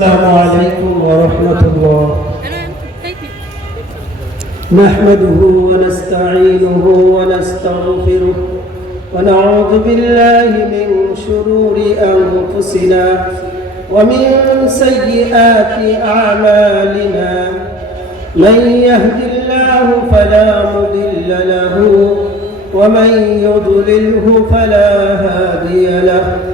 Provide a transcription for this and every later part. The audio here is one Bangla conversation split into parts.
السلام عليكم ورحمة الله. نحمده ونستعينه ونستغفره ونعوذ بالله من شرور أنفسنا ومن سيئات أعمالنا. من يهد الله فلا مضل له ومن يضلله فلا هادي له.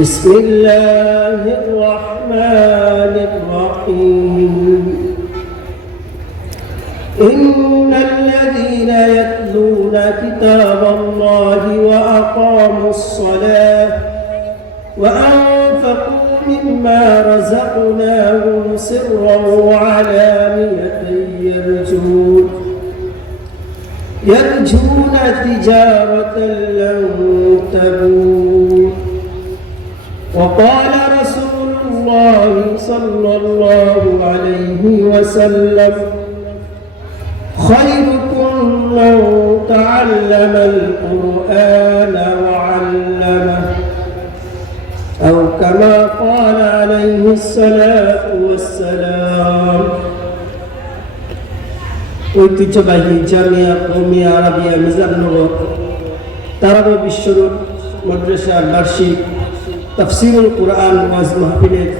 بسم الله الرحمن الرحيم. إن الذين يتلون كتاب الله وأقاموا الصلاة وأنفقوا مما رزقناهم سرا وعلانية يرجون يرجون تجارة لن تبور. وقال رسول الله صلى الله عليه وسلم خيركم من تعلم القرآن وعلمه أو كما قال عليه الصلاة والسلام ঐতিহ্যবাহী জামিয়া কৌমিয়া আরবিয়া মিজানুর তারাব বিশ্বরূপ মাদ্রাসার বার্ষিক তফসিরুল কোরআন ওয়াজ মাহফিলের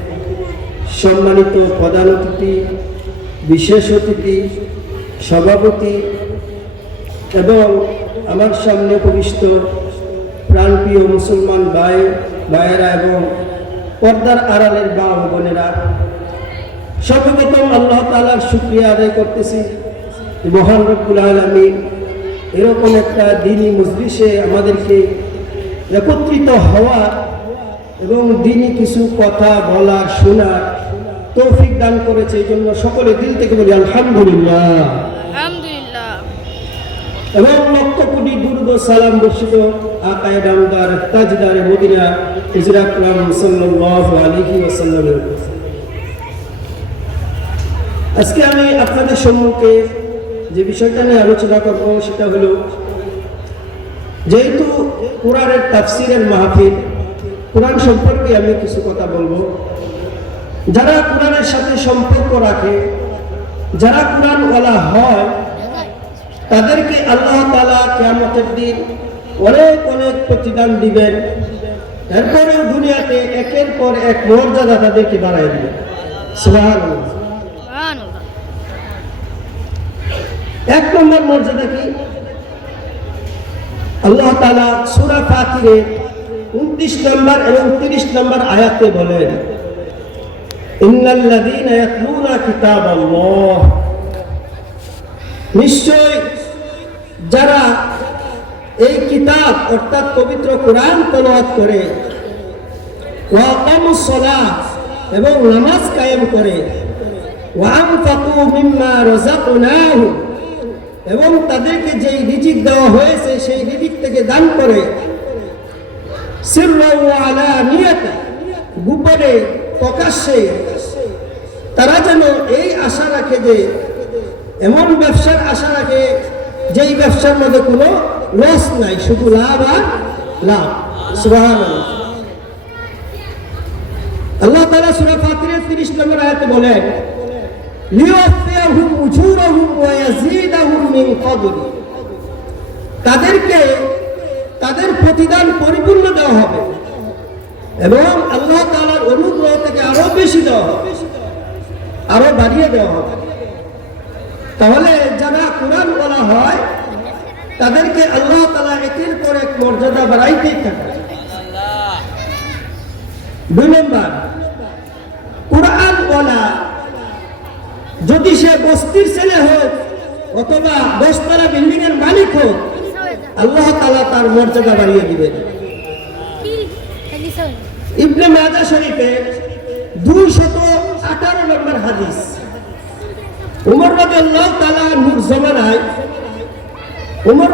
সম্মানিত প্রধান অতিথি, বিশেষ অতিথি, সভাপতি এবং আমার সামনে উপবিষ্ট প্রাণপ্রিয় মুসলমান ভাই, ভাইয়েরা এবং পর্দার আড়ালের বা ও বোনেরা, সর্বপ্রথম আল্লাহ তালার শুক্রিয়া আদায় করতেছি। মহান রব্বুল আলমিন এরকম একটা দিনই মজলিসে আমাদেরকে একত্রিত হওয়া এবং দিনই কিছু কথা বলা শোনার তৌফিক দান করেছে এই জন্য সকলে দিল থেকে বলি আলহামদুলিল্লাহ। এবং লক্ষ কোটি দুর্গ সালাম বর্ষিত আকায় ডামদার তাজদারে মদিনা হুজুর আকরাম সাল্লাল্লাহু আলাইহি ওয়াসাল্লামের আজকে আমি আপনাদের সম্মুখে যে বিষয়টা নিয়ে আলোচনা করব সেটা হলো যেহেতু কোরআনের তাফসিরের মাহফিল কোরআন সম্পর্কে আমি কিছু কথা বলব। যারা কোরআনের সাথে সম্পর্ক রাখে, যারা কোরআন ওয়ালা হয়, তাদেরকে আল্লাহ তালা কেয়ামতের দিন অনেক অনেক প্রতিদান দিবেন। এরপরেও দুনিয়াতে একের পর এক মর্যাদা তাদেরকে বাড়াই দিবেন। এক নম্বর মর্যাদা কি? আল্লাহ তালা সুরা ফাতিরে উনত্রিশ নম্বর এবং তিরিশ নম্বর আয়াতে বলেন নিশ্চয় যারা এই কিতাব অর্থাৎ পবিত্র কোরআন তেলাওয়াত করে, ওয়া আকামুস এবং নামাজ কায়েম করে, ওয়া আনফাকু মিম্মা রাযাকনাহুম এবং তাদেরকে যেই রিজিক দেওয়া হয়েছে সেই রিজিক থেকে দান করে গোপনে প্রকাশ্যে তারা যেন এই আশা রাখে যে, এমন ব্যবসার আশা রাখে, যেই ব্যবসার মধ্যে কোনো লস নাই, শুধু লাভ আর লাভ। আল্লাহ তাআলা সূরা ফাতিরের 30 নম্বর আয়াতে বলেন তাদেরকে তাদের প্রতিদান পরিপূর্ণ দেওয়া হবে। এবং আল্লাহ তাআলার অনুগ্রহ থেকে আরও বেশি দেওয়া হবে। আরও বাড়িয়ে দেওয়া হবে। তাহলে যারা কোরআন বলা হয়, তাদেরকে আল্লাহ তালা একের পর এক মর্যাদা বাড়াইতেই থাকে দুই নম্বর, কোরআন বলা, যদি সে বস্তির ছেলে হোক অথবা দশতলা বিল্ডিং এর মালিক হোক আল্লাহ তাআলা তার মর্যাদা বাড়িয়ে দিবেন। ইবনে মাজা শরীফে দুইশত আঠারো নম্বর হাদিস। উমর তাআলা আনহুর জমানায় উমর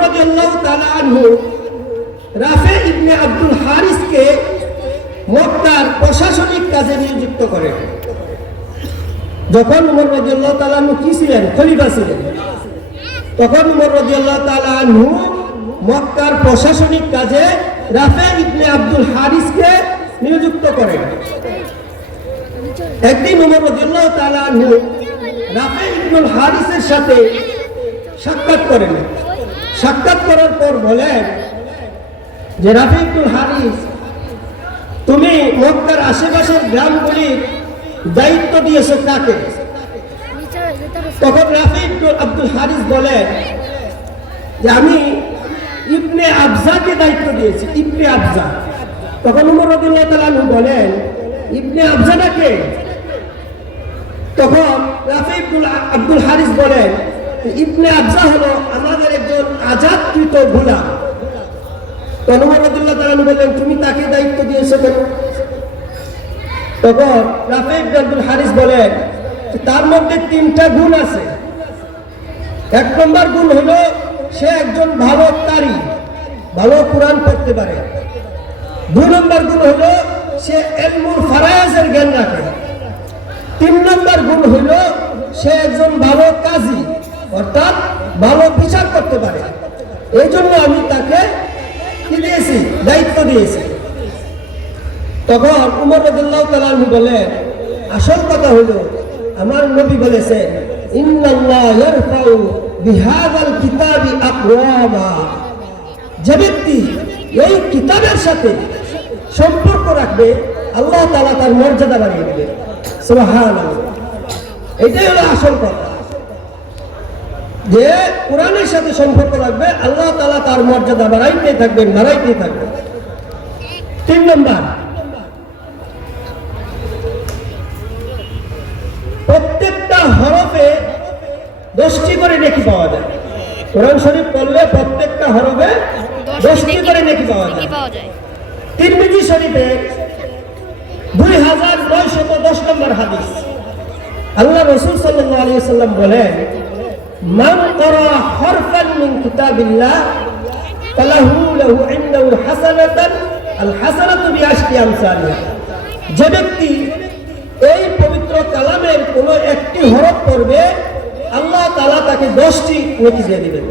তাআলা আনহু রাফে ইবনে আব্দুল হারিসকে মক্কার প্রশাসনিক কাজে নিযুক্ত করেন। যখন উমর রাদিয়াল্লাহু তাআলা আনহু কি ছিলেন? খলিফা ছিলেন। তখন উমর রাদিয়াল্লাহু তাআলা আনহু মক্কার প্রশাসনিক কাজে রাফে ইবনে আব্দুল হারিসকে নিযুক্ত করেন একদিন উমর রাদিয়াল্লাহু তাআলা আনহু রাফে ইবনুল হারিসের সাথে সাক্ষাৎ করেন। সাক্ষাৎ করার পর বলেন যে, রাফে ইবনুল হারিস, তুমি মক্কার আশেপাশের গ্রামগুলির দায়িত্ব দিয়েছ কাকে? তখন রাফি ইবনুল আব্দুল হারিস বলেন যে, আমি ইবনে আফজাকে দায়িত্ব দিয়েছে, ইবনে আফজা তখন উমর রদিল্লাহ বলেন, ইবনে আফজাটাকে তখন রাফি আব্দুল হারিস বলেন, ইবনে আফজা হলো আমাদের একজন আজাদকৃত গোলাম। তখন উমর রদিল্লাহ তালু বললেন, তুমি তাকে দায়িত্ব দিয়েছ কেন? তখন রাফি আব্দুল হারিস বলেন, তার মধ্যে তিনটা গুণ আছে। এক নম্বর গুণ হলো সে একজন ভালো কারি ভালো কোরআন পড়তে পারে। দুই নম্বর গুণ হলো সে এলমুল ফারায়াজের জ্ঞান রাখে। তিন নম্বর গুণ হলো সে একজন ভালো কাজী, অর্থাৎ ভালো বিচার করতে পারে। এই জন্য আমি তাকে কি দিয়েছি? দায়িত্ব দিয়েছি। তখন উমর রদুল্লাহ তালু বলেন আসল কথা হলো, আমার নবী বলেছে, ইন্নাল্লাহ ইয়ারফাউ বিহাদাল কিতাবি আকওয়ামা। যে ব্যক্তি এই কিতাবের সাথে সম্পর্ক রাখবে, আল্লাহ তাআলা তার মর্যাদা বাড়িয়ে দেবে। সুবহানাল্লাহ। এটাই হলো আসল কথা। যে কোরআনের সাথে সম্পর্ক রাখবে, আল্লাহ তাআলা তার মর্যাদা বাড়াইতে থাকবেন বাড়াইতে থাকবেন। তিন নম্বর দশটি করে নেকি পাওয়া যায়। কোরআন শরীফ পড়লে প্রত্যেকটা হরবে দশটি করে নেকি পাওয়া যায়। তিরমিজি শরীফে দুই হাজার নয়শত দশ নম্বর হাদিস। আল্লাহ রসুল সাল্লাল্লাহু আলাইহি সাল্লাম বলেন মান করা হরফান মিন কিতাবিল্লাহ ফালাহু লাহু ইনদাহু হাসানাতান আল হাসানাতু বিআশরি আমসালিহা। যে ব্যক্তি এই পবিত্র কালামের কোন একটি হরফ পড়বে আল্লাহ তালা তাকে দশটি নেকি দিয়ে দিবেন।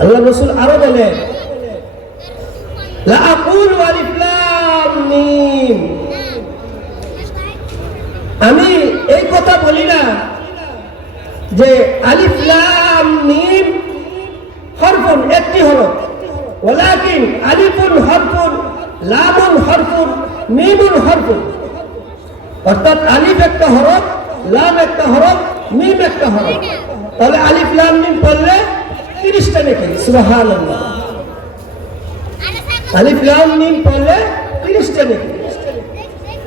আল্লাহ রসুল আরও বলেন আমি এই কথা বলি না যে আলিফ লাম মিম একটি হরফ। অর্থাৎ আলিফ একটা হরফ লাম একটা হরফ, মিম একটা হরফ। তাহলে আলিফ, লাম, মিম পড়লে তিরিশটা নাকি সুবহানাল্লাহ। আলিফ, লাম, মিম পড়লে তিরিশটা নাকি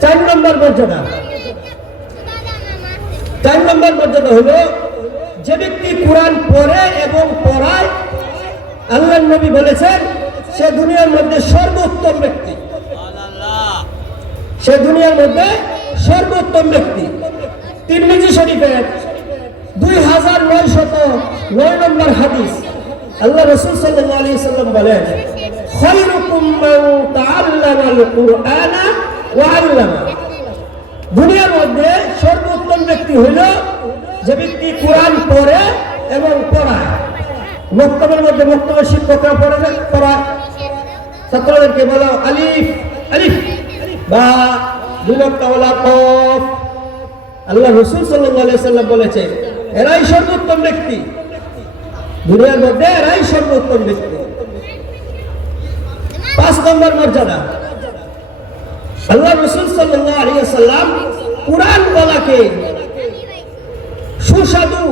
চার নম্বর মর্যাদা। চার নম্বর মর্যাদা হলো, যে ব্যক্তি কোরআন পড়ে এবং পড়ায় আল্লাহ নবী বলেছেন, সে দুনিয়ার মধ্যে সর্বোত্তম ব্যক্তি। সে দুনিয়ার মধ্যে সর্বোত্তম ব্যক্তি। তিরমিজি শরীফের দুই হাজার নয় শত নয় নম্বর হাদিস। আল্লাহ রসুল সাল্লাম বলেন দুনিয়ার মধ্যে সর্বোত্তম ব্যক্তি হইল যে ব্যক্তি কোরআন পড়ে এবং পড়ায়। মক্তবের মধ্যে মক্তবের শিক্ষকরা পড়ে পড়ায়। ছাত্রদেরকে বলো, আলিফ আলিফ। বা দুলক্তাওয়ালা কফ। আল্লাহ রসুল সাল্লাম বলেছে এরাই সর্বোত্তম ব্যক্তি। দুনিয়ার মধ্যে এরাই সর্বোত্তম ব্যক্তি। পাঁচ নম্বর মর্যাদা। আল্লাহ রসুল সাল্লাম কোরআন বলাকে সুস্বাদু,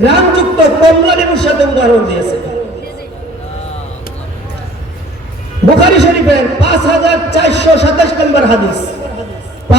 গ্রামযুক্ত কমলা লেবুর সাথে উদাহরণ দিয়েছে। বুখারি শরীফের পাঁচ হাজার চারশো সাতাশ নম্বর হাদিস।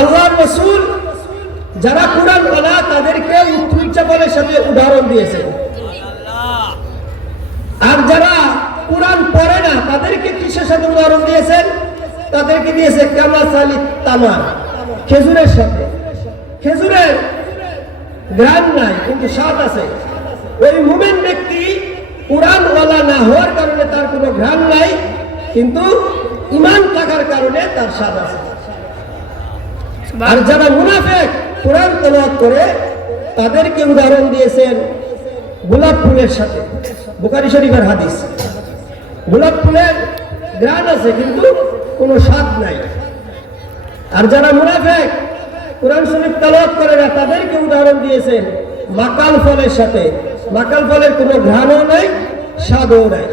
আল্লাহ রসুল যারা কোরআন বলা তাদেরকে উৎযাপনের সাথে উদাহরণ দিয়েছেন আর যারা কোরআন পড়ে না, তাদেরকে কিসের সাথে উদাহরণ দিয়েছেন তাদেরকে দিয়েছে কামাসালি তামার খেজুরের সাথে। খেজুরের গ্রাম নাই, কিন্তু স্বাদ আছে। ওই মুমেন ব্যক্তি কোরআনওয়ালা না হওয়ার কারণে তার কোনো ঘ্রাণ নাই, কিন্তু ইমান থাকার কারণে তার স্বাদ আছে। আর যারা মুনাফেক, কোরআন তেলাওয়াত করে, তাদেরকে উদাহরণ দিয়েছেন গোলাপ ফুলের সাথে। বুখারি শরীফের হাদিস। গোলাপ ফুলের গ্রান আছে, কিন্তু কোনো স্বাদ নাই। আর যারা মুনাফেক, কোরআন শরীফ তেলাওয়াত করে না, তাদেরকে উদাহরণ দিয়েছেন মাকাল ফলের সাথে। মাকাল ফলের কোনো ঘ্রাণও নাই, স্বাদও নাই।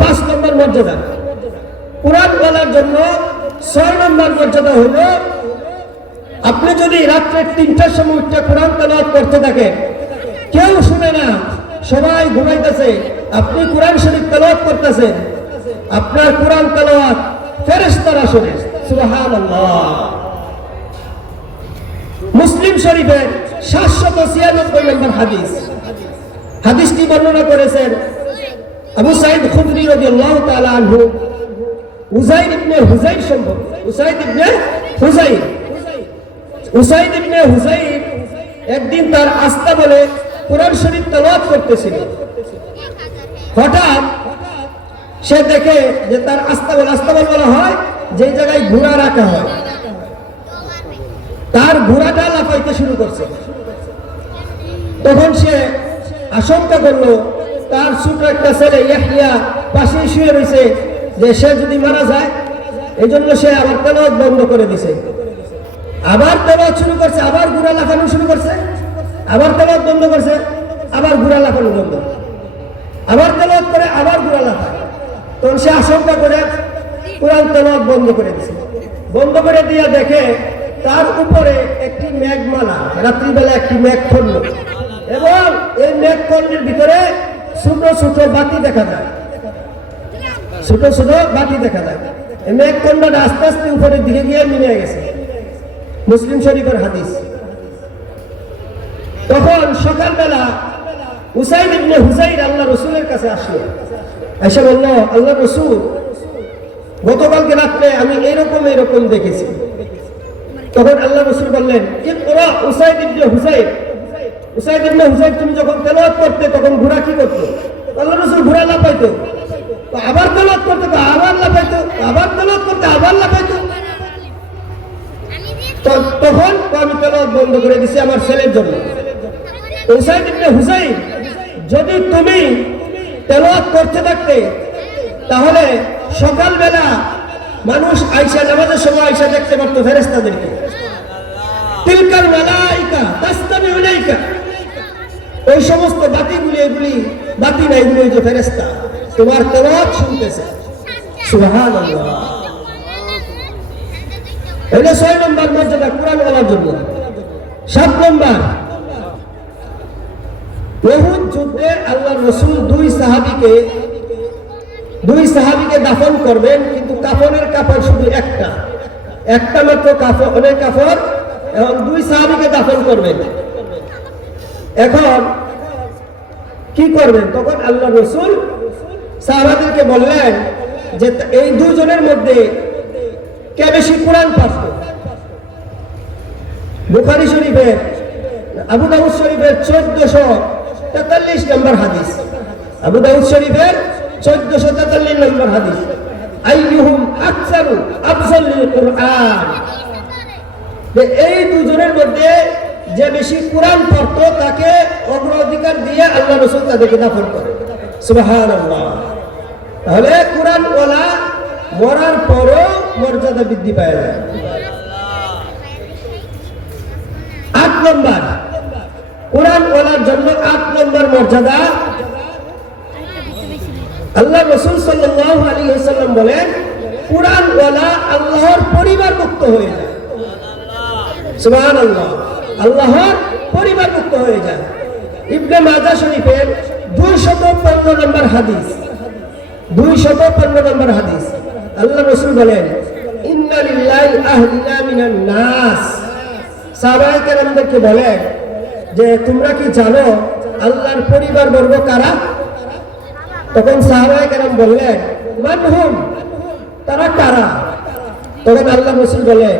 পাঁচ নম্বর মর্যাদা। কোরআন বলার জন্য ছয় নম্বর মর্যাদা হলো, আপনি যদি রাত্রে তিনটার সময় উঠে কোরআন তেলাওয়াত করতে থাকেন, কেউ শুনে না, সবাই ঘুমাইতেছে, আপনি কোরআন শরীফ তেলাওয়াত করতেছেন, আপনার কোরআন তেলাওয়াত ফেরেশতারা শুনে, সুবহানাল্লাহ। মুসলিম শরীফের সাতশত ছিয়ানব্বই নম্বর হাদিস। হাদিসটি বর্ণনা করেছেন আবু সাইদ খুদরি রাদিয়াল্লাহু তাআলা আনহু। উজাইর ইবনে হুজাইর সম্পর্কে Usaid ibn Huzair Usaid ibn Huzair একদিন তার আস্থা বলে কোরআন শরীফ তেলাওয়াত করতেছিল। হঠাৎ সে দেখে যে তার আস্তাবল আস্তাবল বলা হয় যে জায়গায় ঘোড়া রাখা হয়। তার ঘোড়াটা লাফাইতে শুরু করছে। তখন সে আশঙ্কা করল, তার ছোট একটা ছেলে ইয়াহিয়া পাশে শুয়ে রয়েছে যে সে যদি মারা যায় এই জন্য সে আবার তেলাওয়াত বন্ধ করে দিছে। আবার তেলাওয়াত শুরু করছে, আবার ঘোড়া লাফানো শুরু করছে, আবার তেলাওয়াত বন্ধ করছে, আবার ঘোড়া লাফানো বন্ধ। আবার তেলাওয়াত করে, আবার ঘোড়া লাফায়। তখন সে আশঙ্কা করে, কোরআন তেলাওয়াত বন্ধ করে দিছে। বন্ধ করে দিয়ে দেখে, তার উপরে একটি মেঘমালা, রাত্রিবেলা একটি মেঘ খন্ড এবং এই মেঘ খন্ডের ভিতরে ছোট ছোট বাতি দেখা যায়। ছোট ছোট বাতি দেখা যায়। মেঘ খন্ডটা আস্তে আস্তে উপরের দিকে গিয়ে মিলে গেছে। মুসলিম শরীফের হাদিস। তখন সকালবেলা উসাইদ ইবনে হুসাইন আল্লাহ রসুলের কাছে আসলো। এসে বলল, আল্লাহ রসুল, গতকালকে রাত্রে আমি এরকম এরকম দেখেছি। তখন আল্লাহ রসুল বললেন যে ওরা Usaid ibn Husain Usaid ibn Husain তুমি যখন তেলাওয়াত করতে তখন ঘোড়া কি করতো? আল্লাহ রসুল ঘোড়া লাফাইতো। তো আবার তেলাওয়াত করতে আবার লাফাইতো আবার তেলাওয়াত করতে আবার লাফাইতো। তখন আমি তেলাওয়াত বন্ধ করে দিছি আমার ছেলের জন্য। উসাইদ ইবনে হুসাইন, যদি তুমি তেলাওয়াত করতে থাকতে, তাহলে সকালবেলা মানুষ আইসা নামাজের সময় আইসা দেখতে পারতো ফেরেস্তাদেরকে তিলকার মালাইকা, তাস্তামি উলাইকা। ওই সমস্ত বাতিগুলি এগুলি বাতি না এগুলি যে ফেরেস্তা তোমার তেলাওয়াত শুনতেছে। এটা ছয় নম্বর মর্যাদা কোরআন বলার জন্য। সাত নম্বর। যুদ্ধে আল্লাহ রসুল দুই সাহাবিকে দুই সাহাবিকে দাফন করবেন, কিন্তু কাফনের কাপড় শুধু একটা। একটা মাত্র কাফনের কাপড় এবং দুই সাহাবিকে দাফন করবেন। এখন কি করবেন? তখন আল্লাহ রসুল সাহাবাদেরকে বললেন যে এই দুজনের মধ্যে কে বেশি কোরআন পারত বুখারি শরীফের, আবু দাউদ শরীফের চোদ্দশো তেতাল্লিশ নম্বর হাদিস। আবু দাউদ শরীফের চোদ্দশো তেতাল্লিশ নম্বর হাদিস। এই দুজনের মধ্যে যে বেশি কোরআন পড়ত তাকে অগ্রাধিকার দিয়ে আল্লাহ রসুল তাদেরকে দাফন করে। সুবহানাল্লাহ। তাহলে কোরআন ওলা মরার পরও মর্যাদা বৃদ্ধি পায় যায় আট নম্বর। কোরআন ওলার জন্য আট নম্বর মর্যাদা। আল্লাহ রসুল সাল্লাহ আলী সাল্লাম বলেন কোরআন ওলা আল্লাহর পরিবার মুক্ত হয়ে যায়। সুবহানাল্লাহ। আল্লাহর পরিবার মুক্ত হয়ে যায়। ইবনে মাজা শরীফের দুই শত পনেরো নম্বর হাদিস। দুই শত পনেরো বলেন যে, তোমরা কি জানো আল্লাহর পরিবার বর্গ কারা? তখন সাহাবায়ে কেরাম বললেন মানহুম তারা কারা? তখন আল্লাহ রসুল বলেন,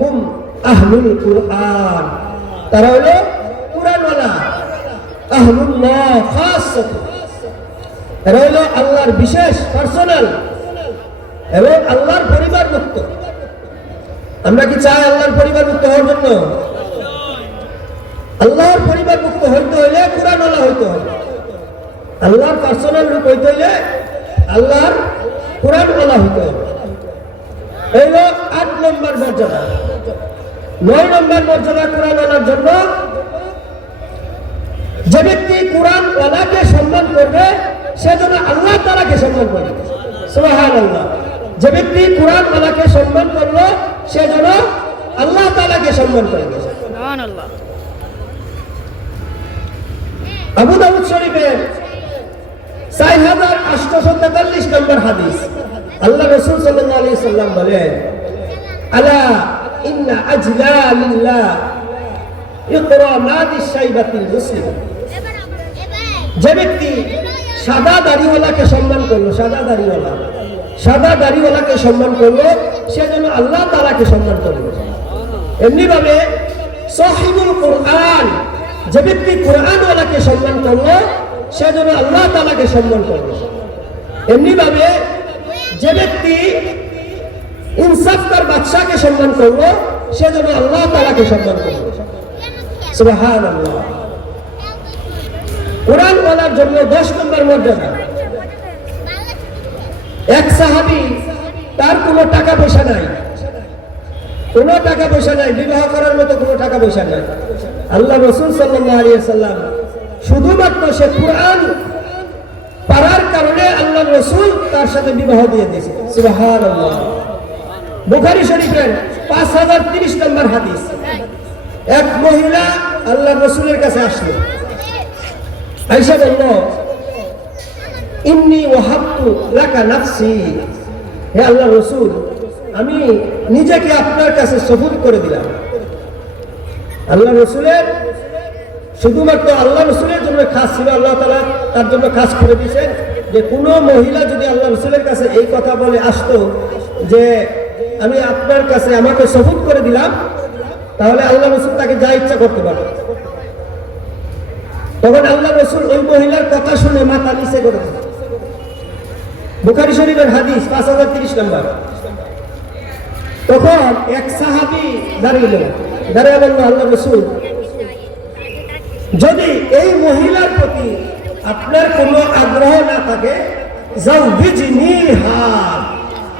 হুম, আহলুল কুরআন। তারা হলো কুরআনওয়ালা। আহলুল্লাহ এরা হলো আল্লাহর বিশেষ পার্সোনাল এবং আল্লাহর পরিবার মুক্ত। আমরা কি চাই আল্লাহর পরিবার মুক্ত হওয়ার জন্য? আল্লাহর পরিবার মুক্ত হইতে হইলে কোরআনওয়ালা হইতে হবে। আল্লাহর পার্সোনাল রূপ হইতে হইলে আল্লাহর কোরআনওয়ালা হইতে হবে। এই হলো আট নম্বর মর্যাদা। নয় নম্বর মর্যাদা কোরআনওয়ালার জন্য। যে ব্যক্তি কোরআন ওয়ালাকে সম্মান করবে সে যেন আল্লাহ তালাকে সম্মান করবে। সুবাহান আল্লাহ যে ব্যক্তি কোরআন ওয়ালাকে সম্মান করল সে যেন আল্লাহ তালাকে সম্মান আল্লাহ আবু দাউদ চার হাজার আটশোশো তেতাল্লিশ নম্বর হাদিস। আল্লাহ রসুল সাল্লাহ আলী সাল্লাম বলেন আলা ইন্না আজলালিল্লাহ ইকরা নাদি শাইবাতিল মুসলিম। যে ব্যক্তি সাদা দাড়িওয়ালাকে সম্মান করল, সাদা দাড়িওয়ালা, সাদা দাড়িওয়ালাকে সম্মান করল, সে যেন আল্লাহ তালাকে সম্মান করল। এমনি ভাবে সহিবুল কোরআন, যে ব্যক্তি কোরআনওয়ালাকে সম্মান করল, সে যেন আল্লাহ তালাকে সম্মান করল। এমনি ভাবে যে ব্যক্তি ইনসাফকার বাদশাকে সম্মান করল, সে যেন আল্লাহ তালাকে সম্মান করল। সুবহান আল্লাহ কোরআন বলার জন্য দশ নম্বর মর্যাদা। এক সাহাবি, তার কোনো টাকা পয়সা নাই। কোনো টাকা পয়সা নাই, বিবাহ করার মতো কোনো টাকা পয়সা নাই। আল্লাহ রসুল সাল্লাম শুধুমাত্র সে কোরআন পারার কারণে আল্লাহ রসুল তার সাথে বিবাহ দিয়ে দিয়েছে। বুখারি শরীফের পাঁচ হাজার তিরিশ নম্বর হাদিস। এক মহিলা আল্লাহ রসুলের কাছে আসলো। আইসা বলল ইন্নি ওয়াহাবতু লাকা নাফসি। হে আল্লাহ রসুল, আমি নিজেকে আপনার কাছে সবুত করে দিলাম। আল্লাহ রসুলের, শুধুমাত্র আল্লাহ রসুলের জন্য খাস ছিল, আল্লাহ তালা তার জন্য খাস করে দিয়েছেন যে কোনো মহিলা যদি আল্লাহ রসুলের কাছে এই কথা বলে আসতো যে, আমি আপনার কাছে আমাকে সবুত করে দিলাম, তাহলে আল্লাহ রসুল তাকে যা ইচ্ছা করতে পারবে তখন আল্লাহ রসুল ওই মহিলার কথা শুনে মাথা নিচে করে বুখারি শরীফের হাদিস পাঁচ হাজার তিরিশ নম্বর। তখন এক সাহাবি দাঁড়িয়ে দাঁড়িয়ে বলল, আল্লাহ রসুল, যদি এই মহিলার প্রতি আপনার কোনো আগ্রহ না থাকে যাও বিজনি হাত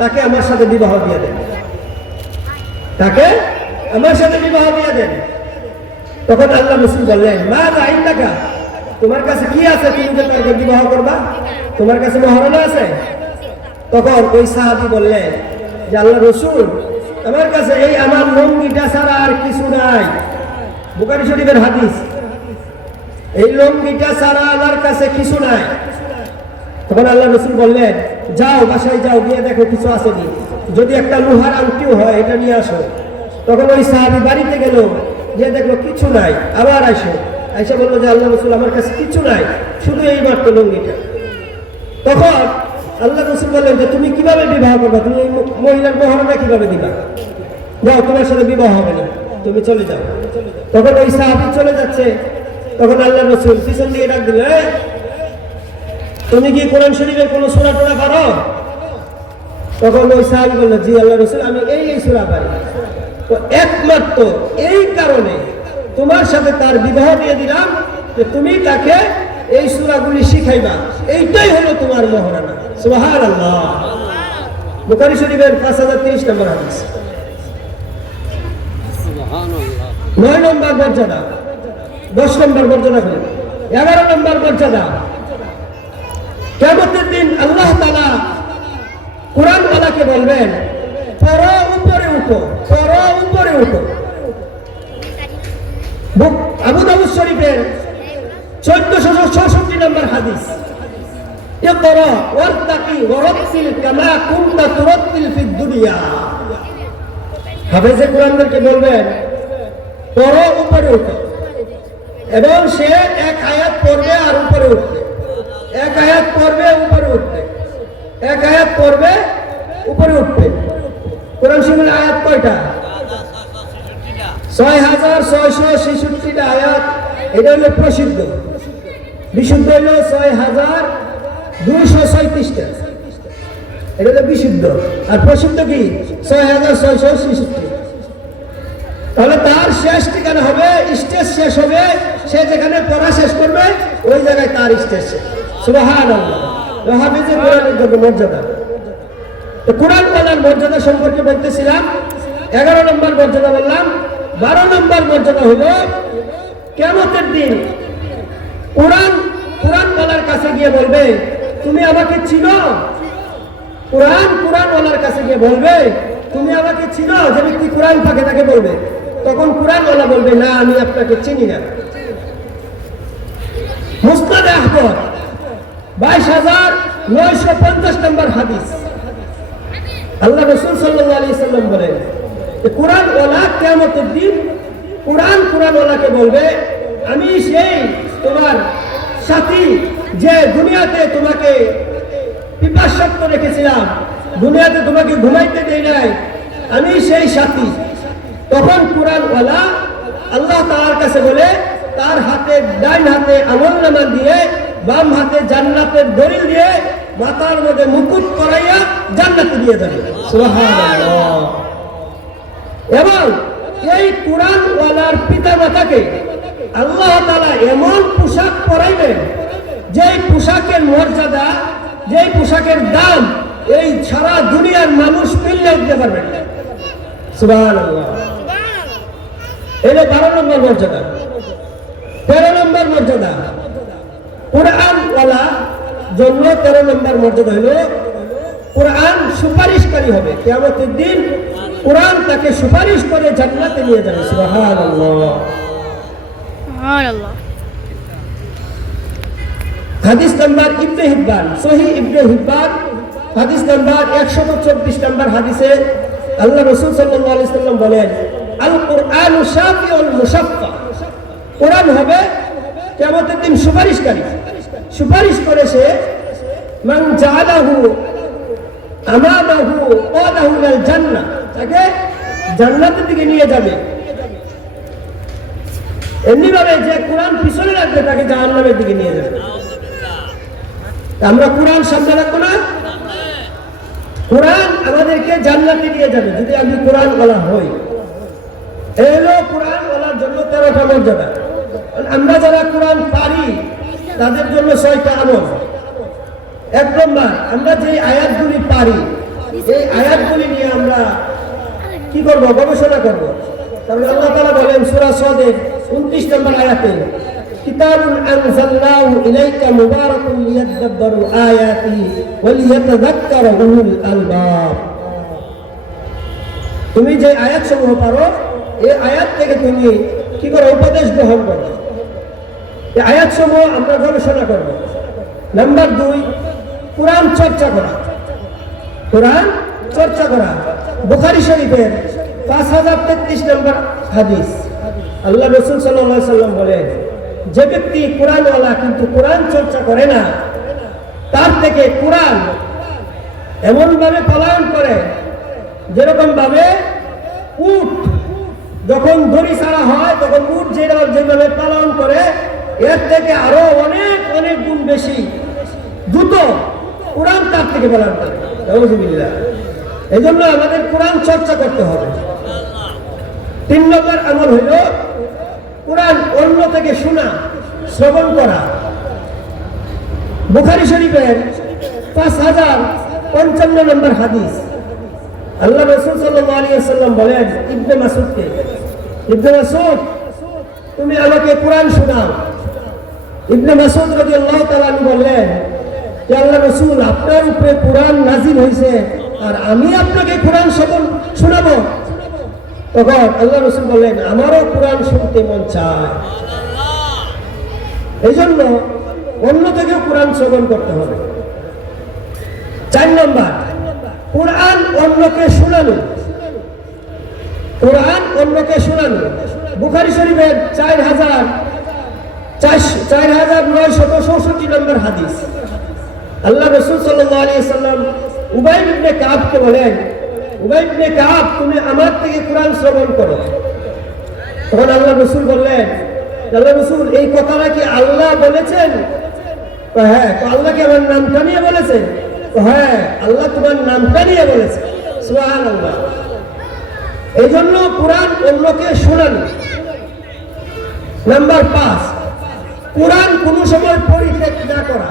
তাকে আমার সাথে বিবাহ দিয়ে দেন। তাকে আমার সাথে বিবাহ দিয়ে দেন। তখন আল্লাহ রসুল বললেন মা যাই টাকা তোমার কাছে কি আছে তুমি যে তাকে বিবাহ করবা? তোমার কাছে মহারণা আছে? তখন ওই সাহাবি বললেন যে আল্লাহ রসুল, আমার কাছে এই আমার লঙ্গিটা ছাড়া আর কিছু নাই। বুকারি শরীফের হাদিস, এই লঙ্গিটা ছাড়া আমার কাছে কিছু নাই। তখন আল্লাহ রসুল বললেন, যাও, বাসায় যাও, গিয়ে দেখো কিছু আসেনি যদি একটা লোহার আংটিও হয়, এটা নিয়ে আসো। তখন ওই সাহাবি বাড়িতে গেল যে দেখল কিছু নাই, আবার আসো। আইসা বলল যে আল্লাহ রসুল আমার কাছে কিছু নাই শুধু এই মাত্র লঙ্গিটা। তখন আল্লাহ রসুল বললেন যে তুমি কীভাবে বিবাহ করবে? তুমি এই মহিলার মহারণা কীভাবে দিবা? যাও তোমার সাথে বিবাহ হবে না। তুমি চলে যাও। তখন ওই সাহাবি চলে যাচ্ছে। তখন আল্লাহ রসুল পিছন দিয়ে ডাক দিল "এই, তুমি কি কোরআন শরীফের কোনো সোনা টোরা পারো? তখন ওই সাহাবি বলল জি আল্লাহ রসুল আমি এই এই সুরা পারি। তো একমাত্র এই কারণে তোমার সাথে তার বিবাহ দিয়ে দিলাম যে তুমি তাকে এই সুরাগুলি শিখাইবা। এইটাই হলো তোমার মহারানা সুবাহান আল্লাহ বুখারি শরীফের পাঁচ হাজার তিরিশ নম্বর হাদিস। নয় নম্বর মর্যাদা। দশ নম্বর মর্যাদা করে এগারো নম্বর মর্যাদা। কেমতের দিন আল্লাহ তালা কোরআন ওয়ালাকে বলবেন পর উপরে উঠো পর উপরে উঠো। শরীফের চোদ্দশো ছষট্টি নম্বর হাদিস اقرا وارتقي ورتل كما كنت ترتل في الدنيا হাফেজে কোরআনদেরকে বলবেন পড়ো উপরে উঠো এবং সে এক আয়াত পড়বে আর উপরে উঠবে এক আয়াত পড়বে উপরে উঠবে এক আয়াত পড়বে উপরে উঠবে কোরআন শরীফের আয়াত কয়টা ছয় হাজার ছয়শো ছেষট্টিটা আয়াত, এটা হলো প্রসিদ্ধ। বিশুদ্ধ হলো ছয় হাজার দুইশো ছয়ত্রিশটা। এটা হলো বিশুদ্ধ। আর প্রসিদ্ধ কি? ছয় হাজার ছয়শো ছেষট্টি। তাহলে তার শেষ ঠিকানা হবে, স্টেজ শেষ হবে, সে যেখানে পড়া শেষ করবে, ওই জায়গায় তার স্টেজ শেষ। সুবাহান হাফিজের কোরআনের জন্য মর্যাদা। তো কোরআন বলার মর্যাদা সম্পর্কে বলতেছিলাম, এগারো নম্বর মর্যাদা বললাম বারো নম্বর মর্যাদা হলো কেমতের দিন কোরআন কোরআন বলার কাছে গিয়ে বলবে, তুমি আমাকে চিনো? কোরআন কোরআন ওয়ালার কাছে গিয়ে বলবে, তুমি আমাকে চিনো? যে ব্যক্তি কোরআন পাকে তাকে বলবে। তখন কোরআন ওয়ালা বলবে, না, আমি আপনাকে চিনি না। মুস্তাদ আহমদ, বাইশ হাজার নয়শো পঞ্চাশ নম্বর হাদিস। আল্লাহ রসুল সাল্লাহ আলী সাল্লাম বলেন কোরআন ওলা কেমতের দিন কোরআন কোরআন ওলাকে বলবে, আমি সেই তোমার সাথী যে দুনিয়াতে তোমাকে পিপাসাক্ত রেখেছিলাম, দুনিয়াতে তোমাকে ঘুমাইতে দেই নাই, আমি সেই সাথী তখন কোরআন ওয়ালা আল্লাহ তার কাছে বলে, তার হাতে ডাইন হাতে আমল নামা দিয়ে, বাম হাতে জান্নাতের দড়ি দিয়ে, মাথার মধ্যে মুকুট করাইয়া জান্নাতে দিয়ে সুবহানাল্লাহ। এবং এই কোরআন ওয়ালার পিতা মাতাকে আল্লাহ তাআলা এমন পোশাক পরাইবেন যে পোশাকের মর্যাদা যে পোশাকের দাম এই সারা দুনিয়ার মানুষ মিললে দিতে পারবেন সুবহানাল্লাহ। এটা বারো নম্বর মর্যাদা। তেরো নম্বর মর্যাদা। কোরআন ওয়ালা জন্য তেরো নম্বর মর্যাদা হলো, কোরআন সুপারিশকারী হবে। কেমন দিন কোরআন তাকে সুপারিশ করে জান্নাতে নিয়ে যাবে সুবহানাল্লাহ। হাদিস নাম্বার ইবনে হিব্বান সহি ইবনে হিব্বান হাদিস নাম্বার একশত চব্বিশ নাম্বার হাদিসে আল্লাহ রসুল সাল্লাহ আলি সাল্লাম বলেন আল কোরআন শাফিউল মুশাফফা। কোরআন হবে কেমতের দিন সুপারিশকারী। সুপারিশ করে সে মান জালাহু আমামাহু ওয়াদাহু ইলাল জান্নাহ। তাকে জান্নাতের দিকে নিয়ে যাবে। এমনি ভাবে যে কোরআন পিছনে রাখবে, তাকে জাহান্নামের দিকে নিয়ে যাবে। আমরা কোরআন সামনে রাখব না? কোরআন আমাদেরকে জান্নাতে নিয়ে যাবে, যদি আমি কোরআন বলা হই। এই হলো কোরআন বলার জন্য তেরোটা মর্যাদা। আমরা যারা কোরআন পারি, তাদের জন্য ছয়টা আমল। এক নম্বর, আমরা যে আয়াতগুলি পারি, এই আয়াতগুলি নিয়ে আমরা কি করব? গবেষণা করব। কারণ আল্লাহ তাআলা বলেন, সূরা সদের 29 নম্বর আয়াতে তুমি যে আয়াত সমূহ পারো এই আয়াত থেকে তুমি কি করো উপদেশ গ্রহণ করো এই আয়াত সমূহ আমরা গবেষণা করব। নাম্বার দুই, কোরআন চর্চা করা। কোরআন চর্চা করা। বুখারি শরীফের পাঁচ হাজার তেত্রিশ নম্বর হাদিস। আল্লাহ রসুল সাল্লাহ সাল্লাম বলেন, যে ব্যক্তি কোরআনওয়ালা কিন্তু কোরআন চর্চা করে না, তার থেকে কোরআন এমন ভাবে পলায়ন করে যেরকম ভাবে উট যখন দড়ি ছাড়া হয়, তখন উট যেভাবে যেভাবে পালন করে, এর থেকে আরও অনেক অনেক গুণ বেশি দ্রুত কোরআন তার থেকে পালন করে। এই জন্য আমাদের কোরআন চর্চা করতে হবে। তিন নম্বর আমল হইল কোরআন অন্য থেকে শোনা, শ্রবণ করা। বুখারি শরীফের পাঁচ হাজার পঞ্চান্ন নম্বর হাদিস। আল্লাহ রসুল সাল্লাম বলেন, ইবনে মাসুদকে ইবনে মাসুদ তুমি আমাকে কোরআন শোনাও। ইবনে মাসুদ রাজি আল্লাহ তালান বললেন যে আল্লাহ রসুল আপনার উপরে কোরআন নাজিল হয়েছে আর আমি আপনাকে কোরআন শ্রবণ শোনাবো। তখন আল্লাহ রসুল বললেন, আমারও কোরআন শুনতে মন চায়। এই জন্য অন্য থেকেও কোরআন শ্রবণ করতে হবে। চার নম্বর, কোরআন অন্যকে শোনানো। কোরআন অন্যকে শোনানো। বুখারি শরীফের চার হাজার চার হাজার নয় শত চৌষট্টি নম্বর হাদিস। আল্লাহ রসুল সাল্লাম উবাই ইবনে কাবকে বলেন উবাই ইবনে কাব, তুমি আমার থেকে কোরআন শ্রবণ করো। তখন আল্লাহ রসুল বললেন আল্লাহ রসুল, এই কথাটা কি আল্লাহ বলেছেন? হ্যাঁ তো আল্লাহ আমার নামটা নিয়ে বলেছেন? হ্যাঁ আল্লাহ তোমার নামটা নিয়ে বলেছে সুহান আল্লাহ এই জন্য কোরআন অন্যকে শোনানো। নাম্বার পাঁচ, কোরআন কোনো সময় পরিত্যাগ না করা।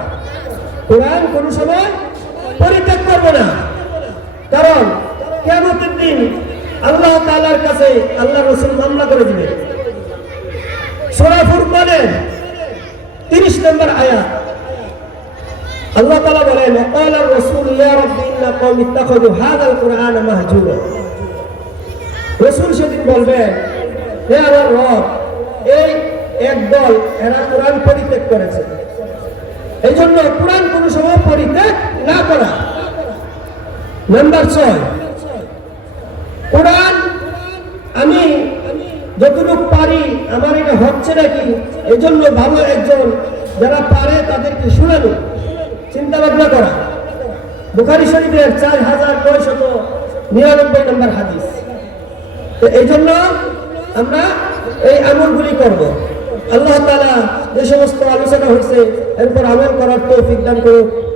কোরআন কোনো সময় পরিত্যাগ করব না। কারণ কেমতের দিন আল্লাহ তালার কাছে আল্লাহ রসুল মামলা করে দিবে। সোনাফুর মানে তিরিশ নম্বর আয়াত। আল্লাহ তালা বলেন আল্লাহ রসুল হাদাল মাহজুর। রসুল সেদিন হে আমার রব, এই একদল এরা কোরআন পরিত্যাগ করেছে। এই জন্য কোরআন পরিত্যাগ না করা নাম্বার ছয়। কোরআন, আমি যতটুকু পারি, আমার এটা হচ্ছে নাকি? এই জন্য ভালো একজন যারা পারে তাদেরকে শোনানো চিন্তা ভাবনা করা। বুখারি শরীফের চার হাজার নয়শত নিরানব্বই নম্বর হাদিস। তো এই জন্য আমরা এই আমলগুলি করব। আল্লাহ তাআলা যে সমস্ত আলোচনা হয়েছে, এরপর আমল করার তৌফিক দান করুক।